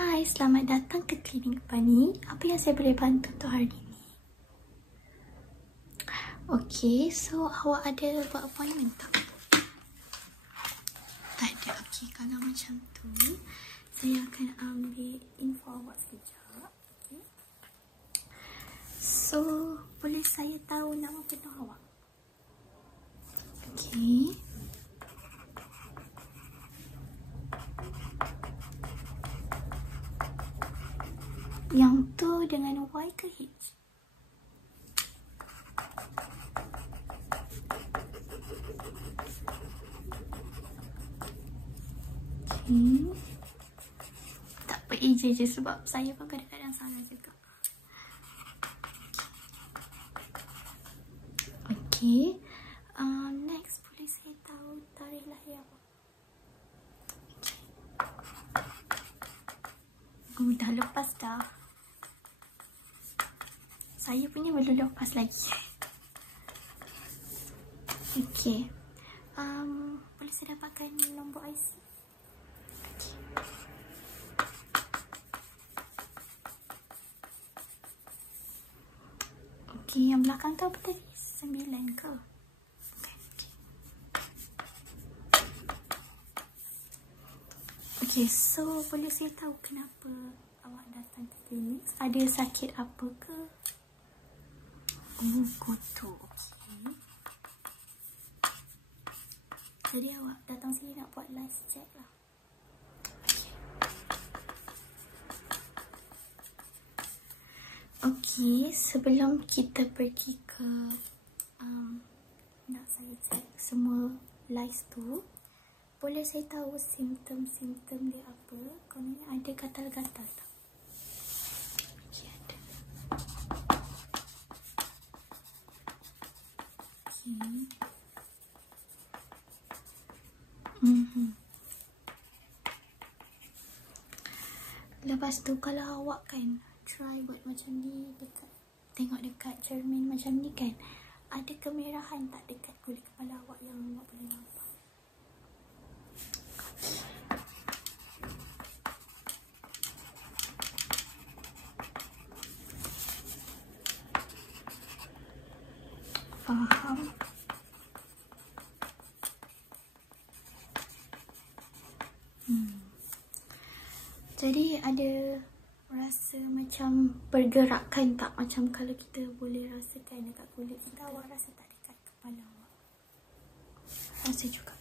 Hai, selamat datang ke klinik Pani. Apa yang saya boleh bantu untuk hari ini? Okey, so awak ada buat appointment tak? Tak ada. Okey, kalau macam tu, saya akan ambil info awak sekejap. Okey. So, boleh saya tahu nama penuh awak? Okey. Yang tu dengan Y ke H? Okey. Tak apa, easy je sebab saya pun kadang-kadang salah juga. Okey. Next, boleh saya tahu tarikh lahir awak? Dah lepas dah. Saya punya belum lepas lagi. Okey. Boleh saya dapatkan nombor IC? Okey, yang belakang tu apa tadi? 9 ke? Okey, so boleh saya tahu kenapa awak datang ke klinik? Ada sakit apa ke? Kutu. Okey. Jadi awak datang sini nak buat life check lah. Okey, sebelum kita pergi ke nak saya check semua life tu, boleh saya tahu simptom-simptom dia apa? Kononnya ada gatal-gatal tak? Okey, ada. Okey. Lepas tu kalau awak kan try buat macam ni dekat, tengok dekat cermin macam ni kan, ada kemerahan tak dekat kulit kepala awak yang awak boleh nampak? Faham. Jadi ada rasa macam pergerakan tak? Macam kalau kita boleh rasakan dekat kulit kita, awak rasa tak dekat kepala awak? Rasa juga.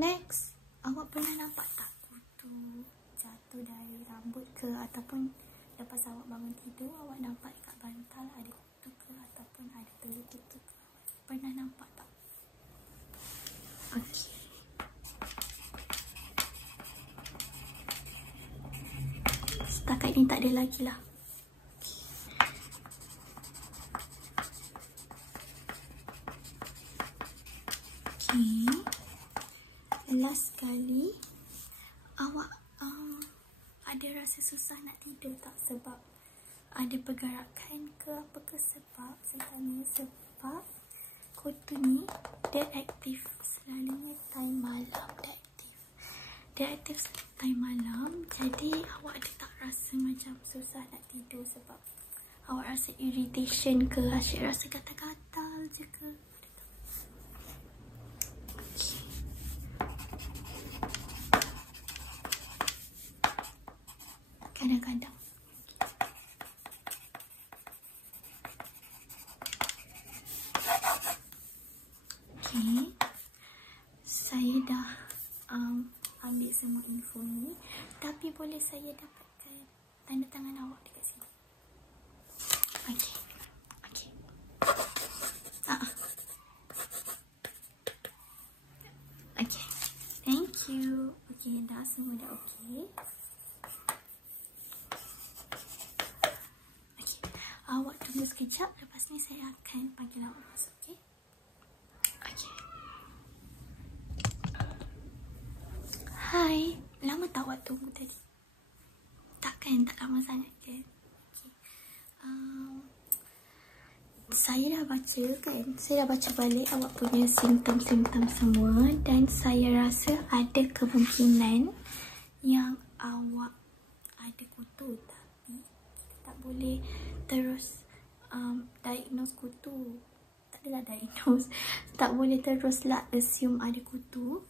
Next, awak pernah nampak tak kutu jatuh dari rambut ke, ataupun lepas awak bangun tidur awak nampak dekat bantal ada kutu ke, ataupun ada telur kutu ke? Pernah nampak tak? Okey. Setakat ni tak ada lagi lah. Okey. Last sekali, awak ada rasa susah nak tidur tak sebab ada pergerakan ke apa ke? Sebab saya tanya sebab kutu ni dia aktif selalunya time malam, dia aktif time malam. Jadi awak ada tak rasa macam susah nak tidur sebab awak rasa irritation ke, asyik rasa gatal-gatal je ke? Kadang-kadang. Okey. Saya dah ambil semua info ni, tapi boleh saya dapatkan tanda tangan awak dekat sini? Okey. Okey. Okey. Thank you. Okey, dah semua dah okey. Awak tunggu sekejap, lepas ni saya akan panggil awak masuk, okey? Okey. Hai, lama tak awak tunggu tadi? Takkan tak lama sangat kan? Okey. saya dah baca kan, saya dah baca balik awak punya simptom-simptom semua dan saya rasa ada kemungkinan yang awak ada kutu, tapi kita tak boleh terus diagnose kutu. Tak adalah diagnose, tak boleh teruslah assume ada kutu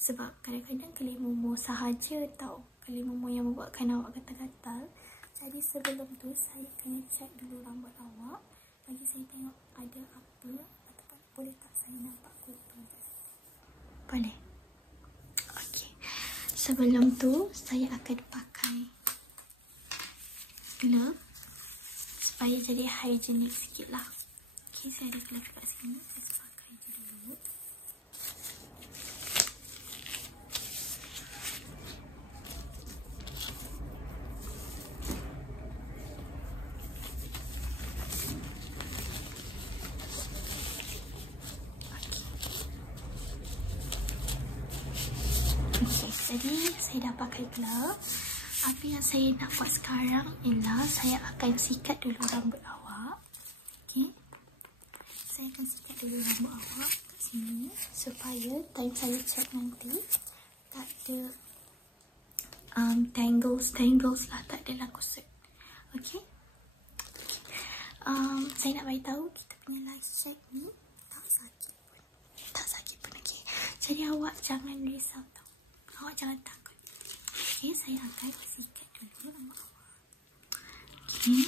sebab kadang-kadang kelimomo sahaja tau, kelimomo yang membuatkan awak gatal-gatal. Jadi sebelum tu saya kena check dulu rambut awak bagi saya tengok ada apa ataupun boleh tak saya nampak kutu. Boleh? Okey. Sebelum tu saya akan pakai glove supaya jadi hygienik sikit lah. Okey, saya ada glove kat sini. Saya pakai je dulu. Okay, jadi saya dah pakai glove. Apa yang saya nak buat sekarang ialah saya akan sikat dulu rambut awak. Okay, saya akan sikat dulu rambut awak kat sini supaya time saya check nanti tak ada tangles lah, tak ada lah kusut. Okay, saya nak beritahu kita punya light check ni tak sakit pun, okay. Jadi awak jangan risau tau, awak jangan takut. Okay, saya akan sikat dulu rambut awak. Okay.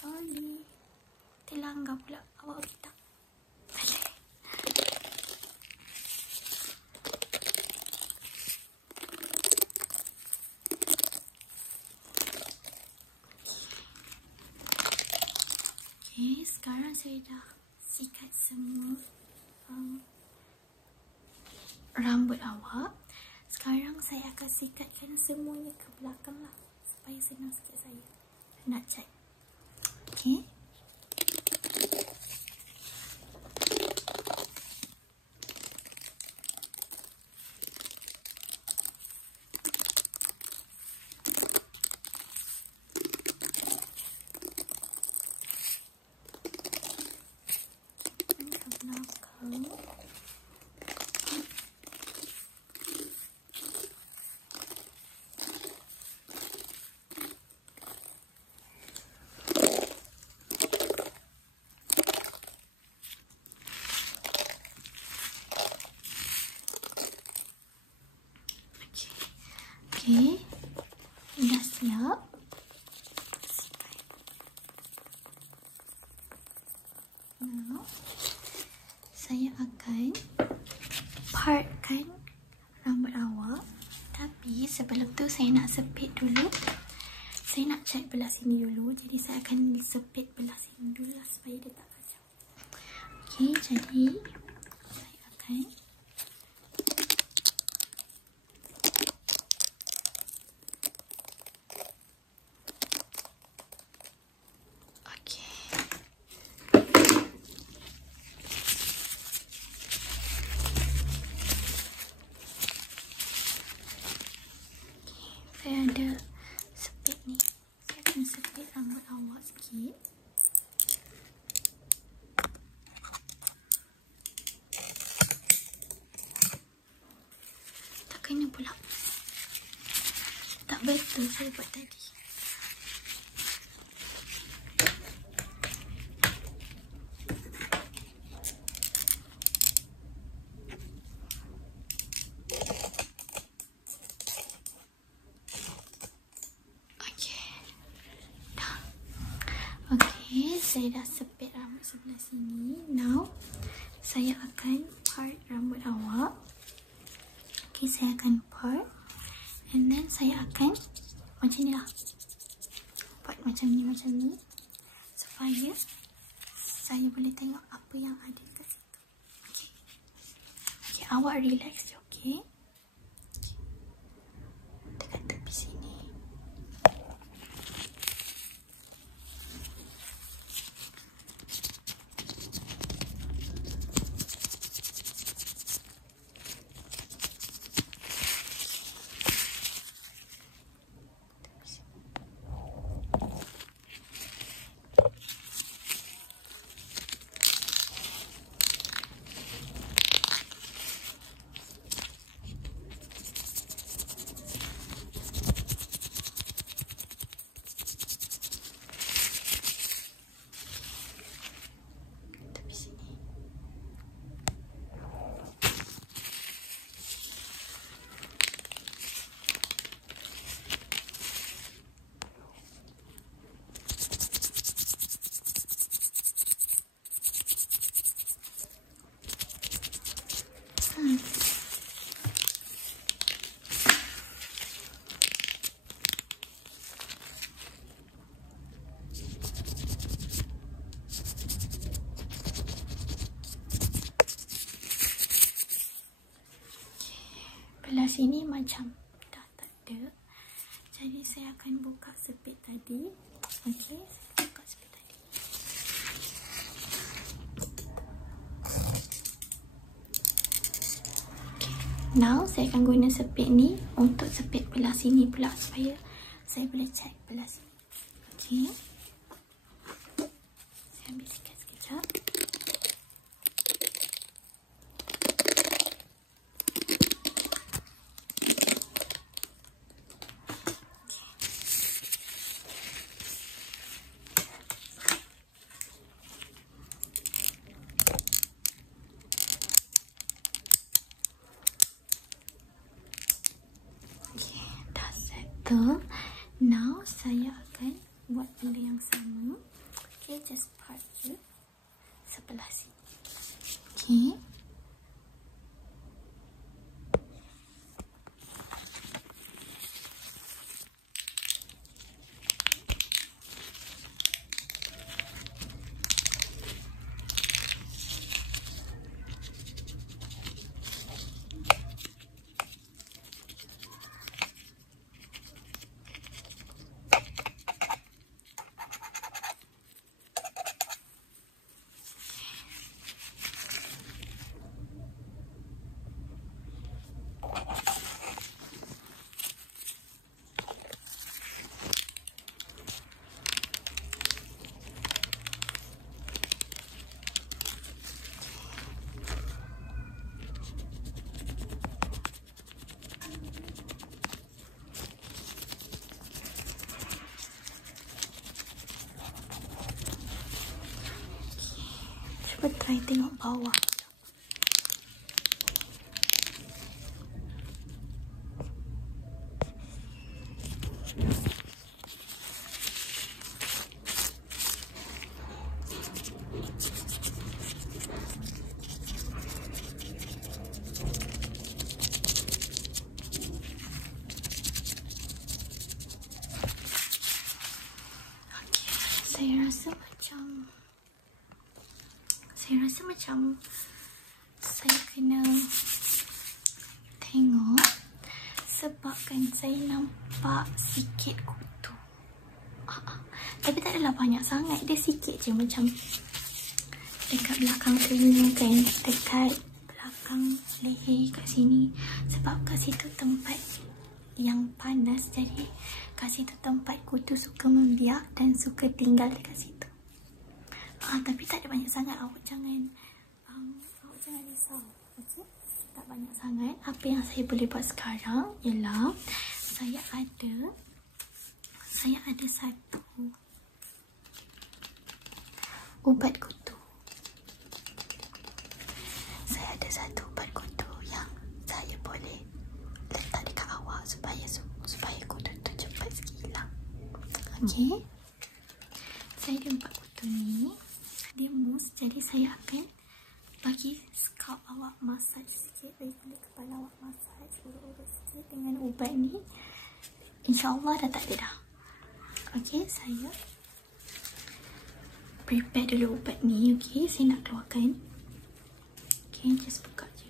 Sorry, terlanggar pula awak kita. Okay, sekarang saya dah sikat semua rambut awak. Sekarang saya akan sikatkan semuanya ke belakang lah supaya senang sikit saya nak cat. Okay. Okay, dah siap. Now, saya akan partkan rambut awak. Tapi sebelum tu saya nak sepit dulu. Saya nak cat belah sini dulu. Jadi saya akan sepit belah sini dulu lah supaya dia tak kacau. Okay, jadi saya akan saya ada sepit ni. Saya akan sepit rambut awak sikit. tu saya buat tadi. Okay, saya dah sepit rambut sebelah sini. Now, saya akan part rambut awak. Okay, saya akan part. And then, saya akan macam ni lah. Part macam ni. Supaya saya boleh tengok apa yang ada kat situ. Okay. Okay, awak relax je, okay? Dekat tepi sini. Belah sini macam dah tak ada. Jadi saya akan buka sepit tadi. Okay, saya buka sepit tadi. Now, saya akan guna sepit ni untuk sepit belah sini pula supaya saya boleh check belah sini. Okay. Saya ambil sikit sekejap. Now saya akan buat benda yang sama. Okay, just part je sebelah sini. Okay. Cuba try tengok bawah. Saya rasa macam saya kena tengok sebabkan saya nampak sikit kutu. Tapi tak adalah banyak sangat, dia sikit je macam dekat belakang telinga kan, dekat belakang leher kat sini. Sebab kat situ tempat yang panas, jadi kat situ tempat kutu suka membiak dan suka tinggal dekat situ. Tapi tak ada banyak sangat. Awak jangan risau. Okay? Tak banyak sangat. Apa yang saya boleh buat sekarang ialah saya ada saya ada satu ubat kutu. Saya ada satu ubat kutu yang saya boleh letak dekat awak supaya kutu tu cepat sikit hilang. Okey. Saya ada ubat kutu ni. Dia mousse, jadi saya akan bagi scalp awak massage sikit, bagi kulit kepala awak massage, urut-urut sikit dengan ubat ni. InsyaAllah dah tak ada dah. Okey, saya prepare dulu ubat ni. Okey, saya nak keluarkan. Okey, just buka je.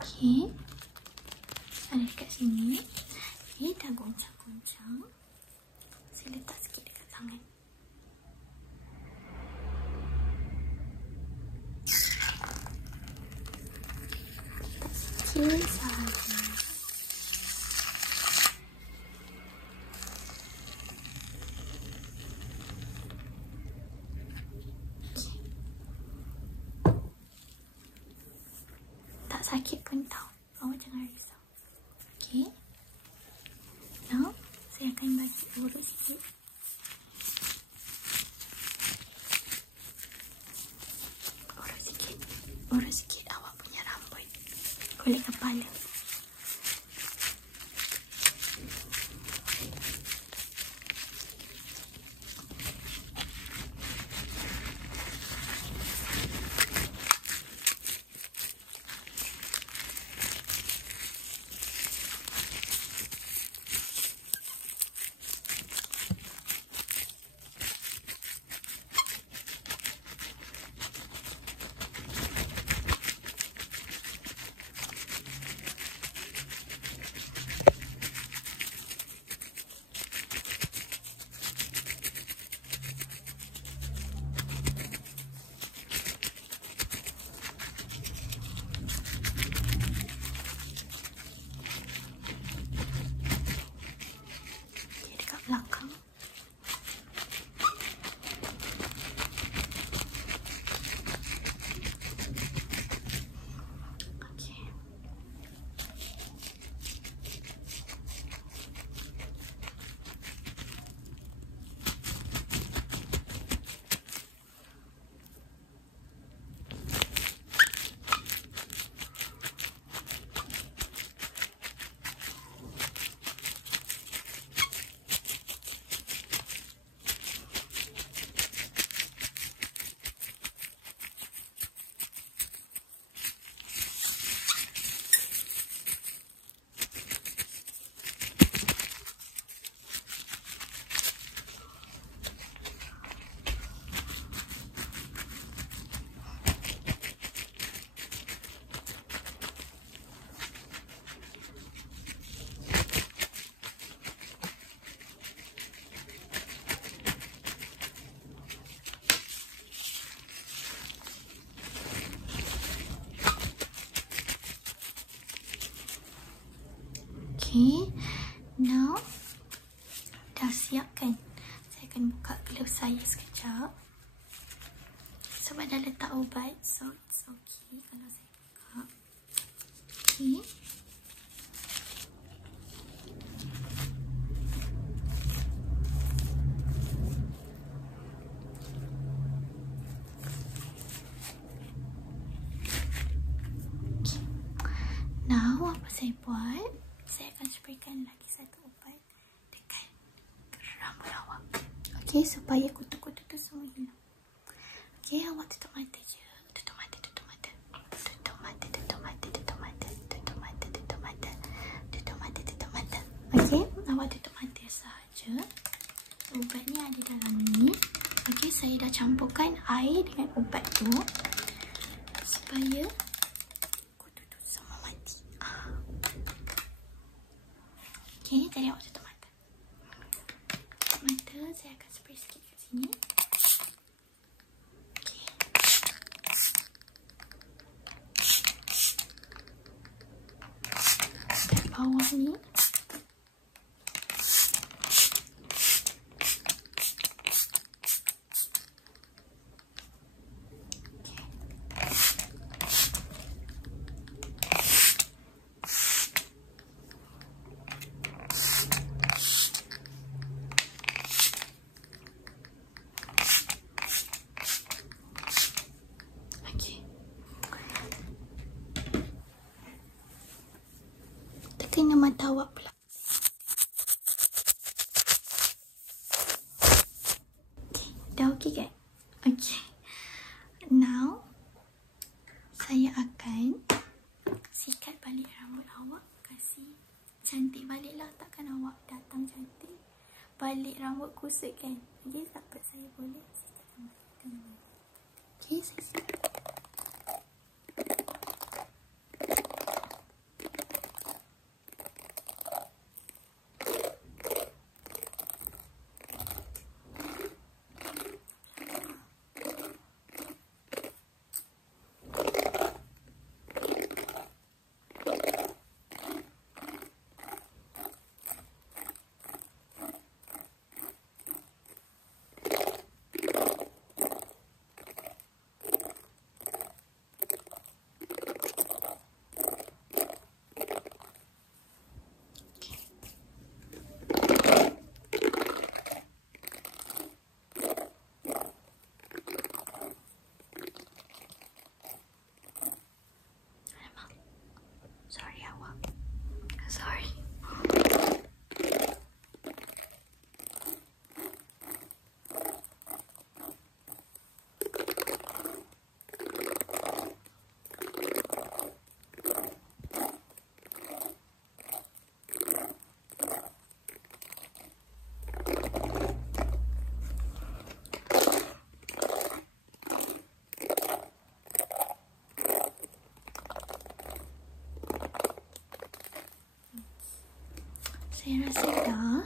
Okey, ada dekat sini. Okey, dah goncang-goncang. Saya letak sikit dekat tangan. Letak sikit sahaja. Tak sakit pun tau. Awak jangan risau. Okey. Now, saya akan bagi urut sikit. Urut sikit awak punya rambut, kulit kepala. Belakang. Okey. Okay, now dah siap kan? Saya akan buka glove saya sekejap sebab dah letak ubat, so it's okay kalau saya buka. Okay. Now apa saya buat? Saya akan spraykan lagi satu ubat dekat rambut awak. Okey, supaya kutu-kutu tu semua hilang. Okey, awak tutup mata je. Tutup mata, tutup mata. Tutup mata, tutup mata, tutup mata. Tutup mata, tutup mata. Tutup mata, tutup mata. Okey, awak tutup mata saja. Ubat ni ada dalam ni. Okey, saya dah campurkan air dengan ubat tu supaya okay, tadi awak tutup mata. Tutup mata, saya akan spray sikit kat sini. Okay. Kat bawah ni. Okay. Now, saya akan sikat balik rambut awak. Kasih cantik balik lah. Takkan awak datang cantik, balik rambut kusut kan? Okay, dapat saya boleh sikat rambut. Okay, saya sikat. Sorry. Saya rasa dah.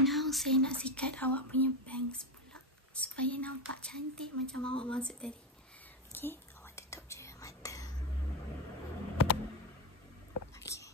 Now saya nak sikat awak punya bangs pula, supaya nampak cantik macam awak maksud tadi. Okay, awak tutup je mata. Okay.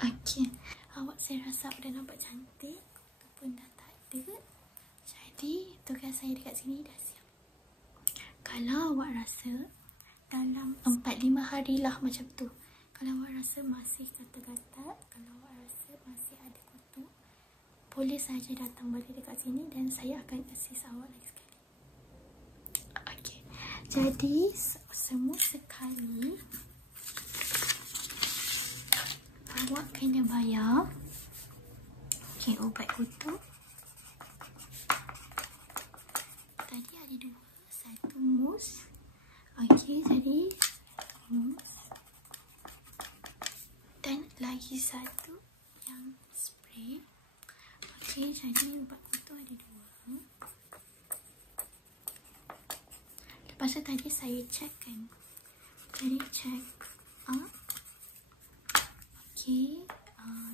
Okay, awak saya rasa dah nampak cantik, ataupun dah tak ada. Jadi tugas saya dekat sini dah siap. Kalau awak rasa dalam 4-5 hari lah macam tu, kalau awak rasa masih gatal-gatal, kalau awak rasa masih ada kutu, boleh saja datang balik dekat sini dan saya akan assist awak lagi sekali. Okay, jadi semua sekali awak kena bayar. Okay, ubat kutu tadi ada 2, satu mousse. Okay, jadi mousse dan lagi satu yang spray. Okay, jadi ubat kutu ada 2. Lepas tu tadi saya check kan, jadi check up. Okay,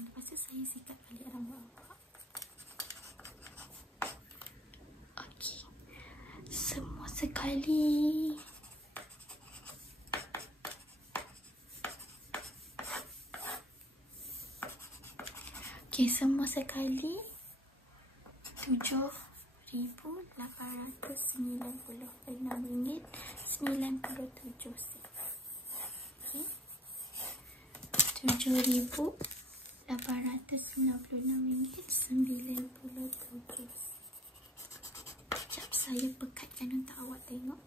lepas tu saya sikat balik rambut awak. Okay, semua sekali. Okay, semua sekali RM7,896.97. Okay, RM7,896.97. Sekejap saya pekatkan untuk awak tengok.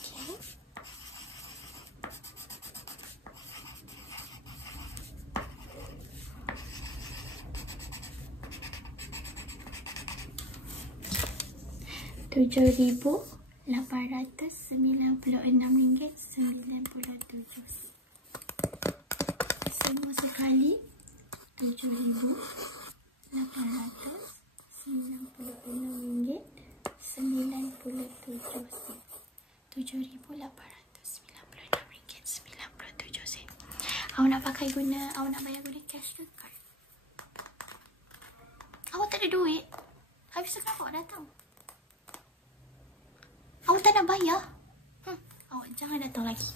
Okay. RM7,896.97. Semua sekali RM7,896.97. RM7,896.97. Awak nak pakai awak nak bayar guna cash ke card? Awak tak ada duit? Habis tu kenapa awak datang? Awak tak nak bayar? Awak jangan datang lagi.